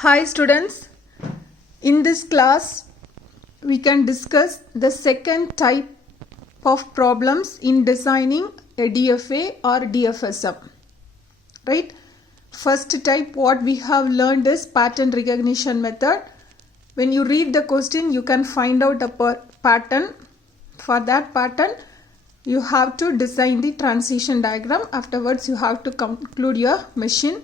Hi students, in this class we can discuss the second type of problems in designing a DFA or DFSM. Right? First type what we have learned is pattern recognition method. When you read the question you can find out a pattern. For that pattern you have to design the transition diagram. Afterwards you have to conclude your machine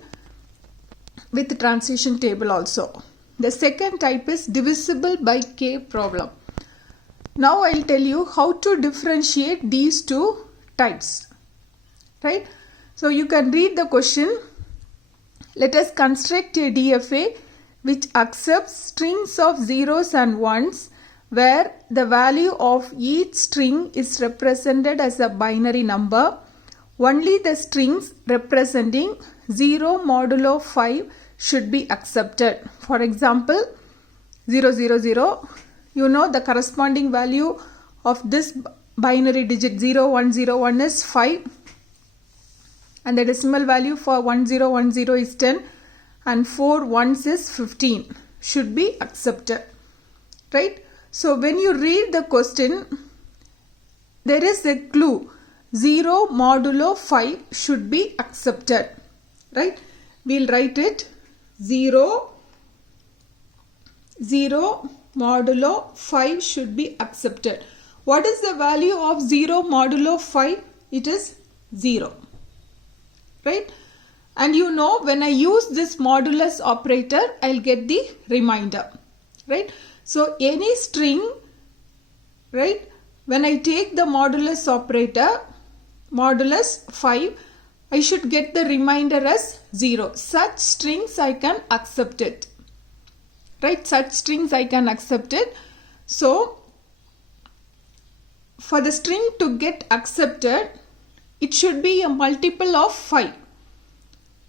with the transition table also. The second type is divisible by k problem. Now I'll tell you how to differentiate these two types. Right? So you can read the question. Let us construct a DFA which accepts strings of zeros and ones where the value of each string is represented as a binary number. Only the strings representing 0 modulo 5 should be accepted. For example, 0, 0, 0. You know the corresponding value of this binary digit 0, 1, 0, 1 is 5. And the decimal value for 1, 0, 1, 0 is 10. And 4 ones is 15. Should be accepted. Right? So when you read the question, there is a clue. 0 modulo 5 should be accepted. Right? We'll write it. 0 modulo 5 should be accepted. What is the value of 0 modulo 5? It is 0. Right? And you know when I use this modulus operator, I'll get the remainder. Right? So any string, right, when I take the modulus operator, modulus 5, I should get the remainder as 0. Such strings I can accept it. Right? Such strings I can accept it. So, for the string to get accepted, it should be a multiple of 5.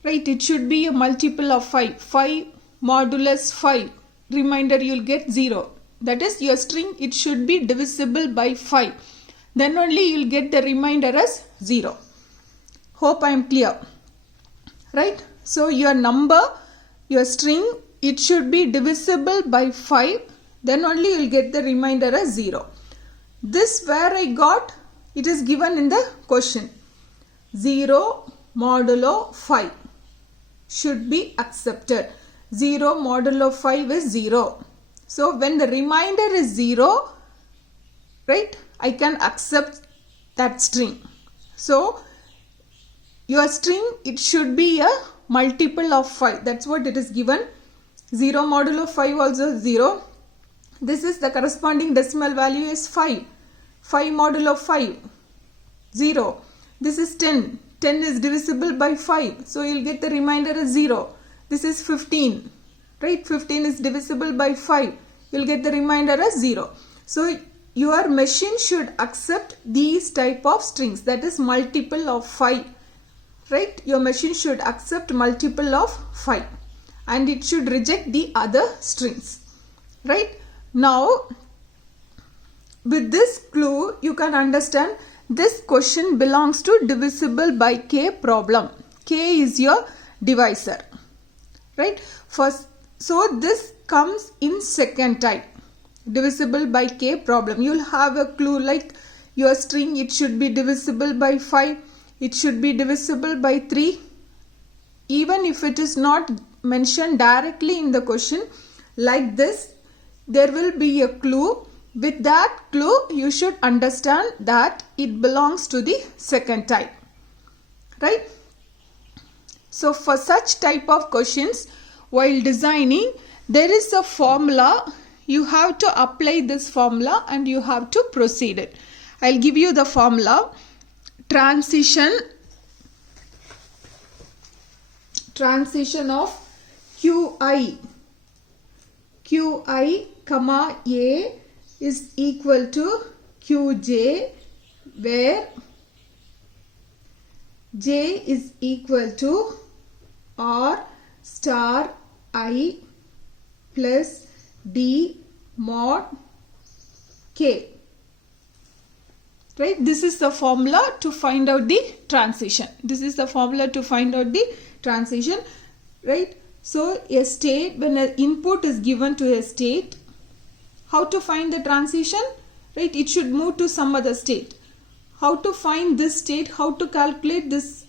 Right? It should be a multiple of 5. 5 modulus 5. Remainder you will get 0. That is your string, it should be divisible by 5. Then only you will get the remainder as 0. Hope I am clear. Right? So your number, your string, it should be divisible by 5. Then only you will get the remainder as 0. This where I got, it is given in the question. 0 modulo 5 should be accepted. 0 modulo 5 is 0. So when the remainder is 0, right, I can accept that string. So your string, it should be a multiple of 5. That's what it is given. 0 modulo 5 also 0. This is the corresponding decimal value is 5. 5 modulo 5, 0. This is 10. 10 is divisible by 5. So you will get the remainder as 0. This is 15. Right? 15 is divisible by 5. You will get the remainder as 0. So your machine should accept these type of strings. That is multiple of 5. Right? Your machine should accept multiple of 5. And it should reject the other strings. Right? Now, with this clue, you can understand this question belongs to divisible by k problem. K is your divisor. Right? First, so this comes in second type. Divisible by k problem. You will have a clue like your string, it should be divisible by 5. It should be divisible by 3. Even if it is not mentioned directly in the question, like this, there will be a clue. With that clue, you should understand that it belongs to the second type. Right? So for such type of questions, while designing, there is a formula. You have to apply this formula and you have to proceed it. I'll give you the formula. Transition of Qi comma A is equal to Qj, where J is equal to R star I plus D mod K. Right? This is the formula to find out the transition. This is the formula to find out the transition. Right? So a state, when an input is given to a state, how to find the transition? Right, it should move to some other state. How to find this state? How to calculate this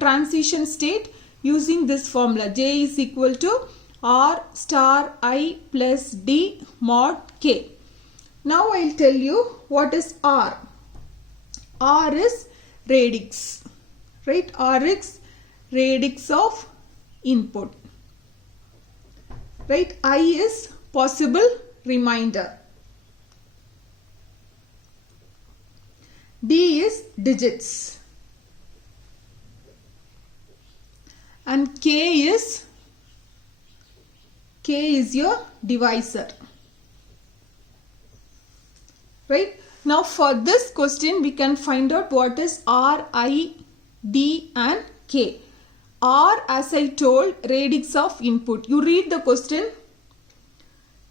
transition state? Using this formula, J is equal to R star I plus D mod K. Now I'll tell you what is R. R is radix, right? R is radix of input, right? I is possible remainder. D is digits. And K is your divisor. Right? Now for this question we can find out what is R, I, D and K. R, as I told, radix of input. You read the question.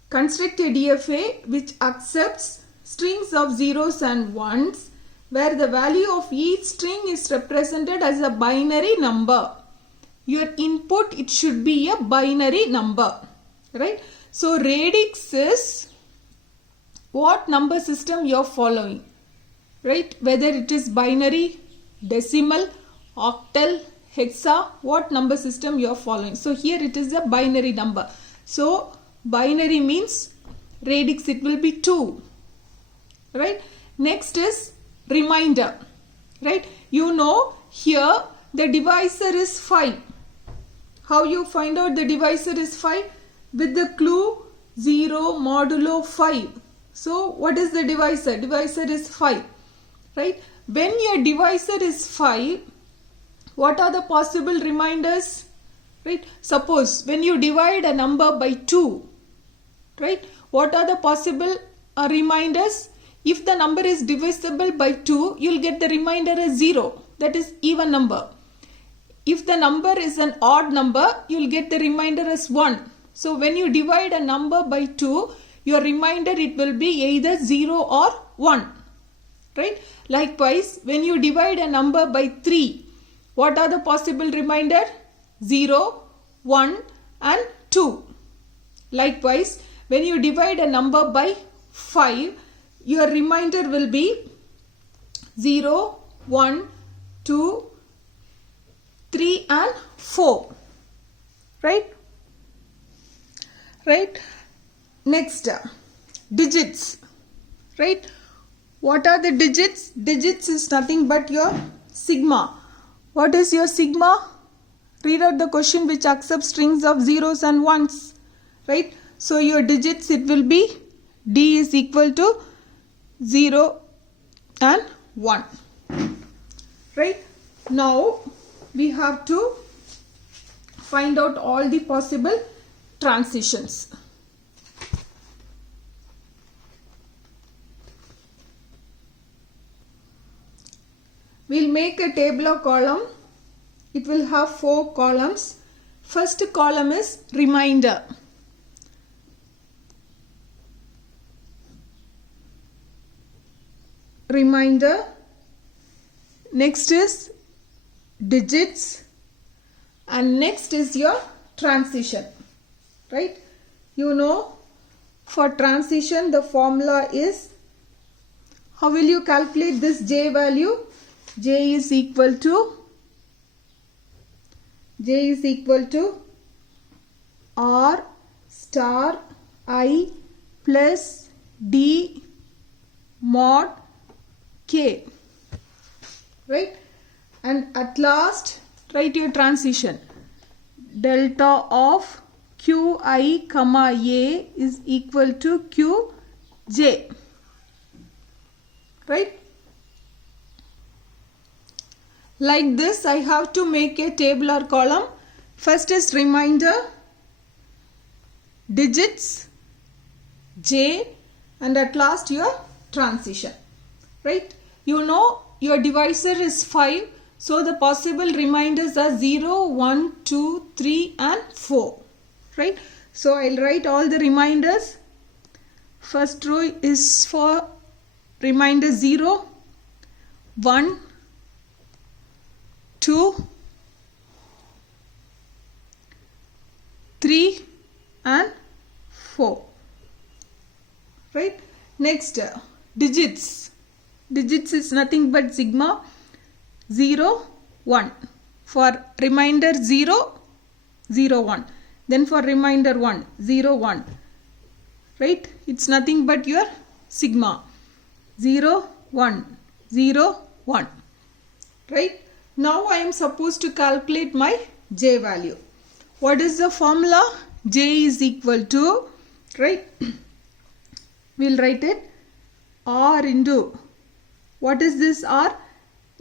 Construct a DFA which accepts strings of zeros and ones where the value of each string is represented as a binary number. Your input, it should be a binary number, right? So radix is what number system you are following, right? Whether it is binary, decimal, octal, hexa, what number system you are following. So here it is a binary number. So binary means radix, it will be 2, right? Next is remainder, right? You know here the divisor is 5. How you find out the divisor is 5? With the clue 0 modulo 5. So what is the divisor? Divisor is 5, right? When your divisor is 5, what are the possible remainders? Right? Suppose when you divide a number by 2, right? What are the possible remainders? If the number is divisible by 2, you will get the remainder as 0. That is even number. If the number is an odd number, you will get the remainder as 1. So when you divide a number by 2, your remainder, it will be either 0 or 1. Right? Likewise, when you divide a number by 3, what are the possible remainder? 0, 1 and 2. Likewise, when you divide a number by 5, your remainder will be 0, 1, 2, 3 and 4. Right? Right? Next, digits. Right? What are the digits? Digits is nothing but your sigma. What is your sigma? Read out the question which accepts strings of zeros and ones. Right? So your digits, it will be D is equal to 0 and 1. Right? Now we have to find out all the possible transitions. We'll make a table or column. It will have 4 columns. First column is remainder. Remainder. Next is digits. And next is your transition. Right? You know, for transition the formula is, how will you calculate this J value? J is equal to R star I plus D mod K. Right? And at last write your transition. Delta of Qi comma A is equal to Qj. Right? Like this, I have to make a table or column. First is remainder, digits, J, and at last your transition. Right? You know your divisor is 5. So the possible remainders are 0, 1, 2, 3 and 4. Right? So I'll write all the reminders. First row is for remainder 0, 1, 2, 3 and 4. Right? Next, digits. Digits is nothing but sigma 0, 1. For remainder 0, 0, 1. Then for remainder 1, 0, 1. Right? It's nothing but your sigma 0, 1, 0, 1. Right? Now I am supposed to calculate my J value. What is the formula? J is equal to, right? We'll write it R into, what is this R?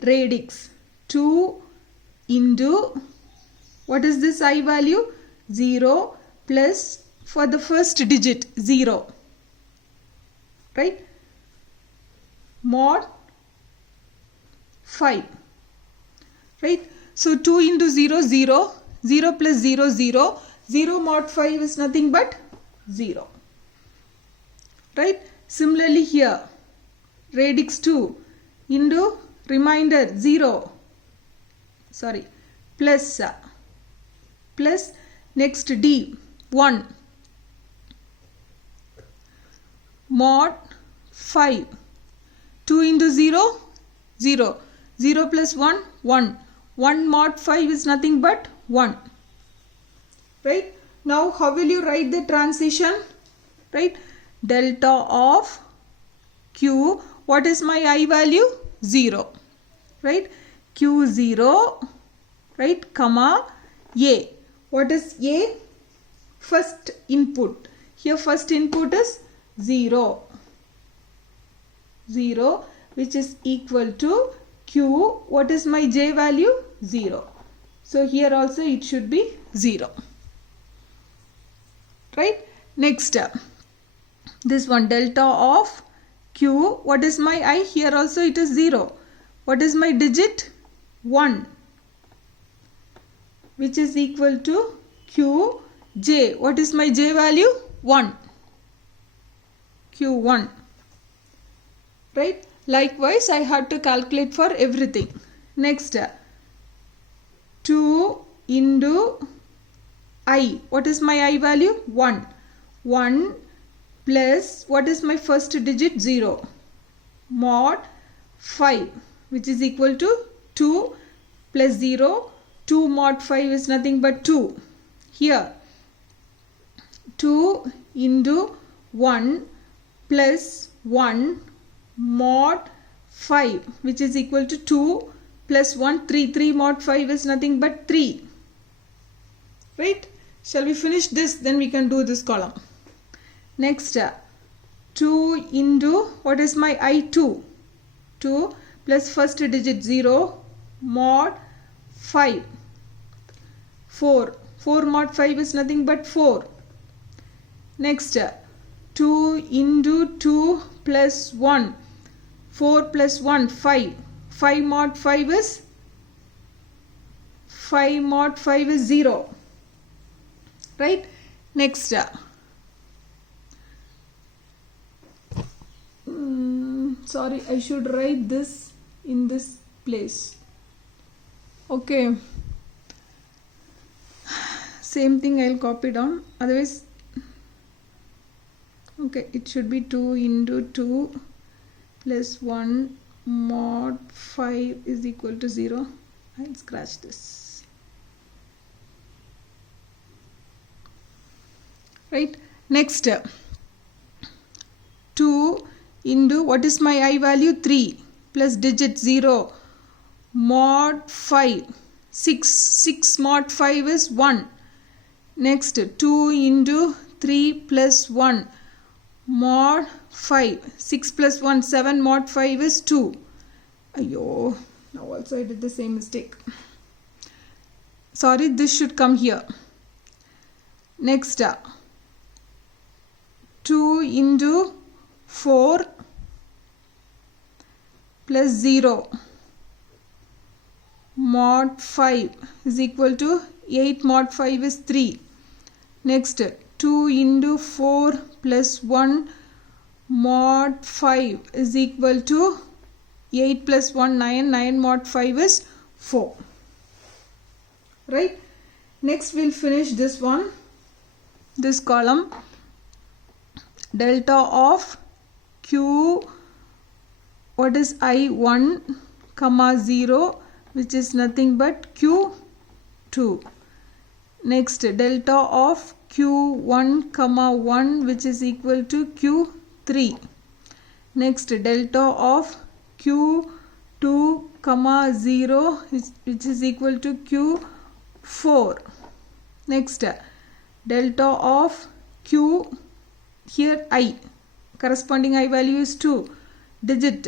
Radix. 2 into, what is this I value? 0 plus, for the first digit, 0. Right? Mod 5. Right? So 2 into 0, 0. 0 plus 0, 0. 0 mod 5 is nothing but 0. Right? Similarly here, radix 2 into remainder 0. Sorry, plus next D 1 mod 5. 2 into 0, 0. 0 plus 1, 1. 1 mod 5 is nothing but 1. Right? Now how will you write the transition? Right? Delta of Q. What is my I value? 0. Right? Q0. Right? Comma A. What is A? First input. Here first input is 0. 0, which is equal to Q. What is my J value? 0. So here also it should be 0. Right? Next, this one, delta of Q. What is my I? Here also it is 0. What is my digit? 1. Which is equal to Q J. What is my J value? 1. Q1. Right? Likewise, I had to calculate for everything. Next, 2 into I. What is my I value? 1. 1 plus, what is my first digit? 0. Mod 5, which is equal to 2 plus 0. 2 mod 5 is nothing but 2. Here, 2 into 1 plus 1 mod 5, which is equal to 2 plus 1, 3. 3 mod 5 is nothing but 3. Right? Shall we finish this? Then we can do this column. Next, 2 into, what is my I? 2. 2 plus first digit 0 mod 5. 4. 4 mod 5 is nothing but 4. Next, 2 into 2 plus 1. 4 plus 1, 5. 5 mod 5 is 0. Right? Next, sorry, I should write this in this place. Okay. Same thing I'll copy down. Otherwise, okay, it should be 2 into 2 plus 1 mod 5 is equal to 0. I'll scratch this. Right? Next, 2 into, what is my I value? 3 plus digit 0 mod 5. 6 mod 5 is 1. Next, 2 into 3 plus 1 mod 5. 6 plus 1, 7 mod 5 is 2. Ayo, now also I did the same mistake. Sorry, this should come here. Next, 2 into 4 plus 0 mod 5 is equal to 8 mod 5 is 3. Next, 2 into 4 plus 1 mod 5 is equal to 8 plus 1, 9. 9 mod 5 is 4. Right? Next, we'll finish this one. this column, delta of q, what is I 1 comma 0, which is nothing but q2. Next, delta of q1 comma 1, which is equal to q3. Next, delta of q2 comma 0, which is equal to q4. Next, delta of q, here I, corresponding I value is 2 digit,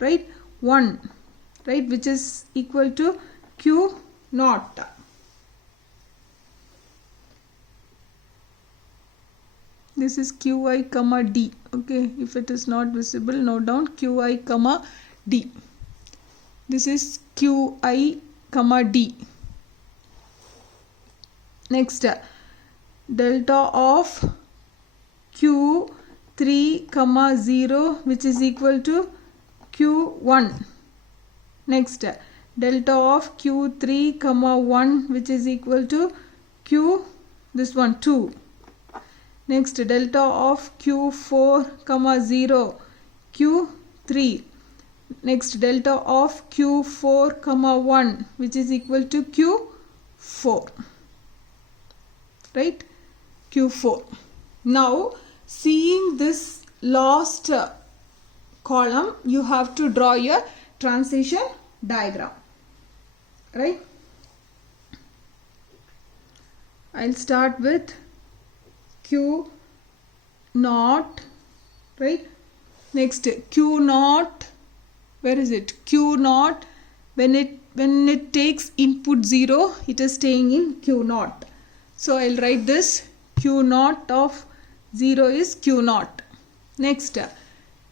right, 1, right, which is equal to q0. This is qi comma d. Okay, if it is not visible, note down qi comma d. This is qi comma d. Next, delta of q3 comma 0, which is equal to q1. Next, delta of q3 comma 1, which is equal to this one 2. Next, delta of q4 comma 0, q3. Next, delta of q4 comma 1, which is equal to q4, right, q4. Now, seeing this last column, you have to draw a transition diagram, right. I'll start with q naught, right. Next, q naught, where is it, q naught, when it takes input 0, it is staying in q naught. So I'll write this, q naught of 0 is q naught. Next,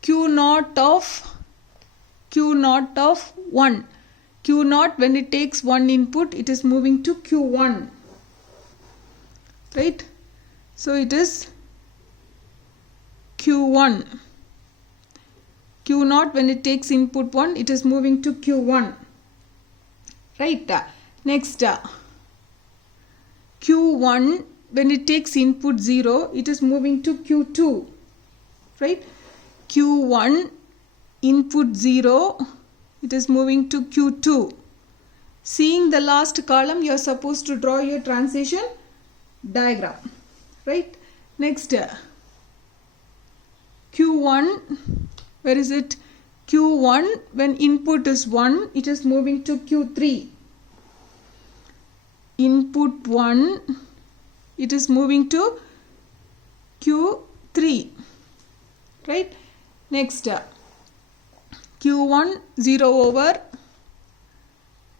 q naught of 1, q naught, when it takes 1 input, it is moving to q1, right. So it is q1. Q naught, when it takes input 1, it is moving to q1, right. Next, q1, when it takes input 0, it is moving to q2, right. q1 input 0, it is moving to q2. Seeing the last column, you are supposed to draw your transition diagram, right. Next, q1, where is it, q1, when input is 1, it is moving to q3. Input 1, it is moving to q3, right. Next, q1 0 over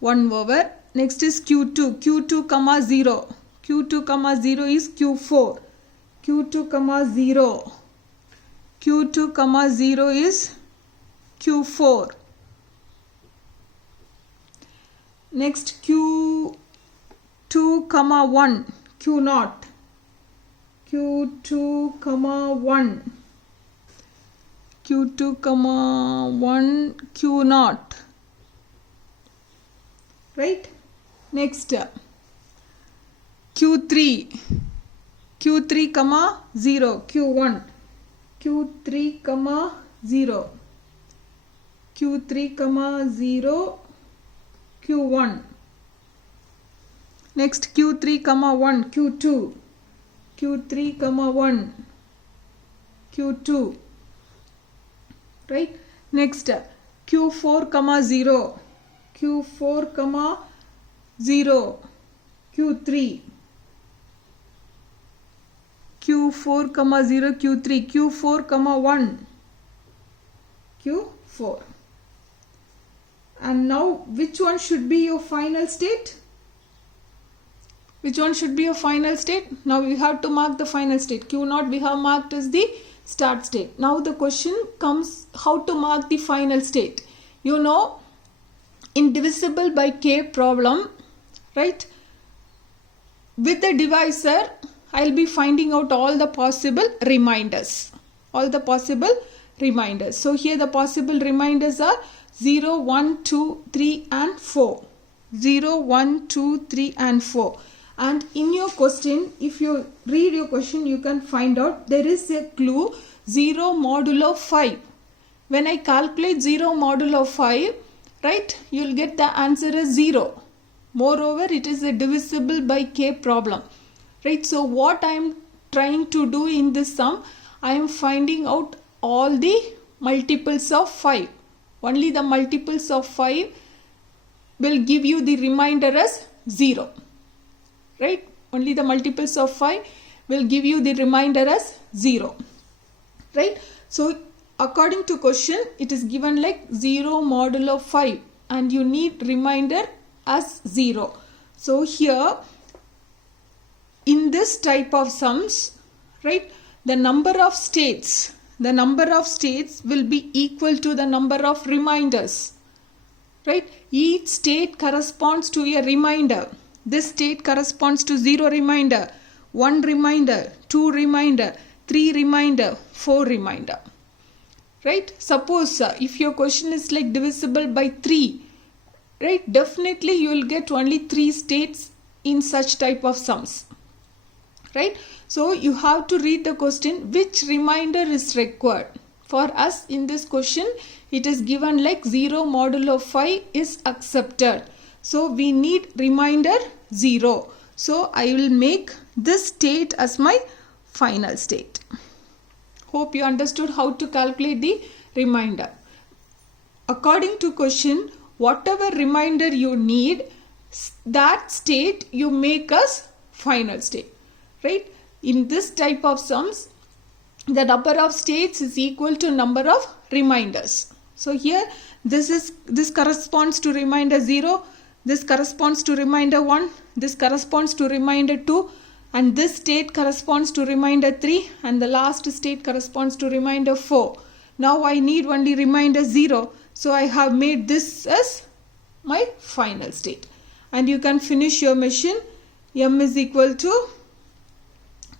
1 over. Next is q2 comma 0. q2 comma 0 is q4. q2 comma 0. q2 comma 0 is q4. Next, q2 comma 1, q naught. q2 comma 1. q2 comma 1, q naught, right. Next, q3 comma 0, q1. q3 comma 0. q3 comma 0, q1. Next, q3 comma 1, q2. q3 comma 1, q2, right. Next, q4 comma 0. q4 comma 0, q3. q4 comma 0, q3. q4 comma 1, q4. And now, which one should be your final state? Which one should be your final state? Now we have to mark the final state. q0 we have marked as the start state. Now the question comes, how to mark the final state? You know, in divisible by k problem, right, with the divisor, I'll be finding out all the possible reminders. So here the possible reminders are 0, 1, 2, 3 and 4. 0, 1, 2, 3 and 4. And in your question, if you read your question, you can find out there is a clue 0 modulo 5. When I calculate 0 modulo 5, right, you will get the answer as 0. Moreover, it is a divisible by k problem. Right, so what I am trying to do in this sum, I am finding out all the multiples of 5. Only the multiples of 5 will give you the remainder as 0. Right, only the multiples of 5 will give you the remainder as 0. Right, so according to question, it is given like 0 modulo 5 and you need remainder as 0. So here in this type of sums, right, the number of states will be equal to the number of remainders. Right, each state corresponds to a remainder. This state corresponds to 0 remainder, 1 remainder, 2 remainder, 3 remainder, 4 remainder. Right, suppose if your question is like divisible by 3, right, definitely you will get only 3 states in such type of sums. Right, so you have to read the question, which remainder is required. For us in this question, it is given like 0 modulo 5 is accepted. So we need remainder 0. So I will make this state as my final state. Hope you understood how to calculate the remainder. According to question, whatever remainder you need, that state you make as final state. Right? In this type of sums, the number of states is equal to number of remainders. So here this corresponds to remainder 0. This corresponds to remainder 1, this corresponds to remainder 2, and this state corresponds to remainder 3, and the last state corresponds to remainder 4. Now I need only remainder 0, so I have made this as my final state. And you can finish your machine. M is equal to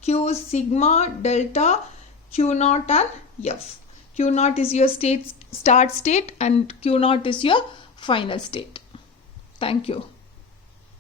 Q sigma delta Q naught and F. Q naught is your start state and Q naught is your final state. Thank you.